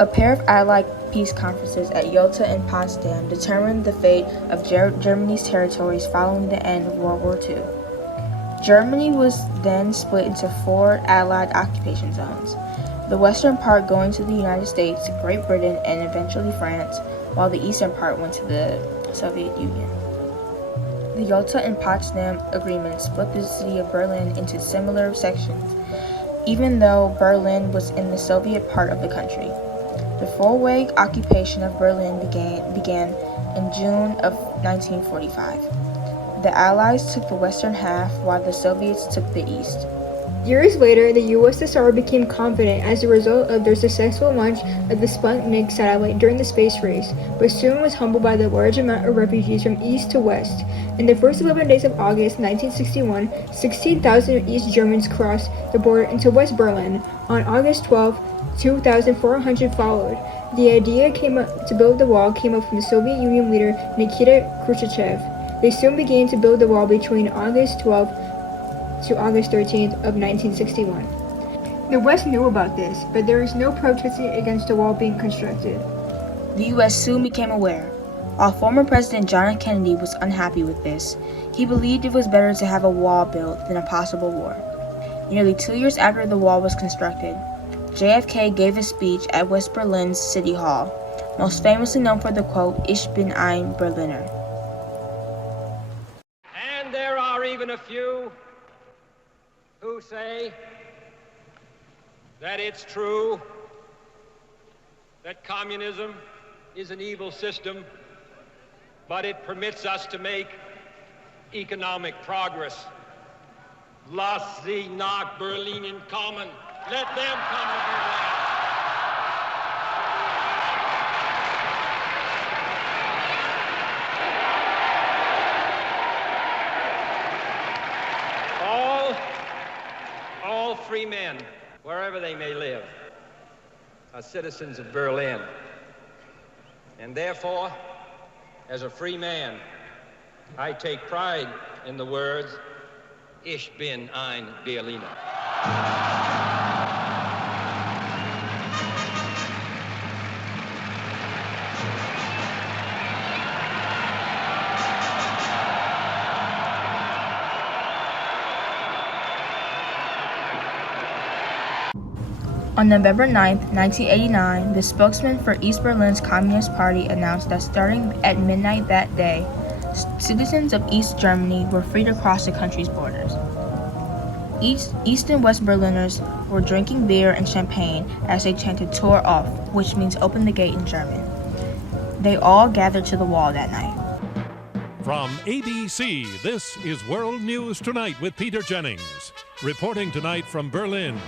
A pair of Allied peace conferences at Yalta and Potsdam determined the fate of Germany's territories following the end of World War II. Germany was then split into 4 Allied occupation zones, the western part going to the United States, Great Britain, and eventually France, while the eastern part went to the Soviet Union. The Yalta and Potsdam agreements split the city of Berlin into similar sections, even though Berlin was in the Soviet part of the country. The four-way occupation of Berlin began in June of 1945. The Allies took the western half, while the Soviets took the east. Years later, the USSR became confident as a result of their successful launch of the Sputnik satellite during the space race, but soon was humbled by the large amount of refugees from east to west. In the first 11 days of August 1961, 16,000 East Germans crossed the border into West Berlin. On August 12, 2,400 followed. The idea to build the wall came up from the Soviet Union leader Nikita Khrushchev. They soon began to build the wall between August 12 to August 13th of 1961. The West knew about this, but there was no protesting against the wall being constructed. The U.S. soon became aware. While former President John F. Kennedy was unhappy with this, he believed it was better to have a wall built than a possible war. Nearly 2 years after the wall was constructed, JFK gave a speech at West Berlin's City Hall, most famously known for the quote, "Ich bin ein Berliner." And there are even a few who say that it's true that communism is an evil system, but it permits us to make economic progress. Lass sie nach Berlin kommen. Let them come to Berlin. All free men, wherever they may live, are citizens of Berlin. And therefore, as a free man, I take pride in the words, "Ich bin ein Berliner." On November 9, 1989, the spokesman for East Berlin's Communist Party announced that starting at midnight that day, citizens of East Germany were free to cross the country's borders. East and West Berliners were drinking beer and champagne as they chanted "Tor auf," which means "open the gate" in German. They all gathered to the wall that night. From ABC, this is World News Tonight with Peter Jennings. Reporting tonight from Berlin.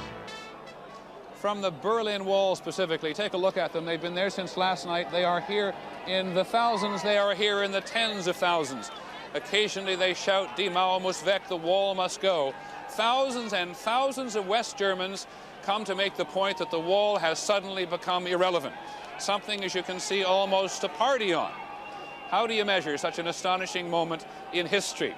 From the Berlin Wall specifically, take a look at them. They've been there since last night. They are here in the thousands. They are here in the tens of thousands. Occasionally they shout, "Die Mauer muss weg," the wall must go. Thousands and thousands of West Germans come to make the point that the wall has suddenly become irrelevant. Something, as you can see, almost to party on. How do you measure such an astonishing moment in history?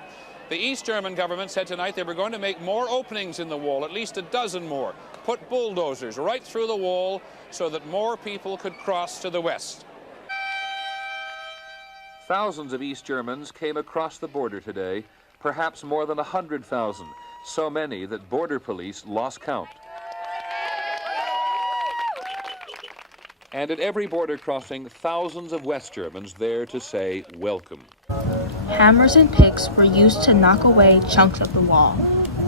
The East German government said tonight they were going to make more openings in the wall, at least a dozen more, put bulldozers right through the wall so that more people could cross to the west. Thousands of East Germans came across the border today, perhaps more than 100,000, so many that border police lost count. And at every border crossing, thousands of West Germans there to say welcome. Hammers and picks were used to knock away chunks of the wall,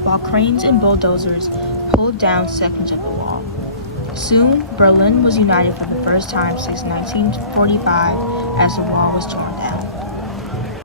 while cranes and bulldozers pulled down sections of the wall. Soon, Berlin was united for the first time since 1945 as the wall was torn down.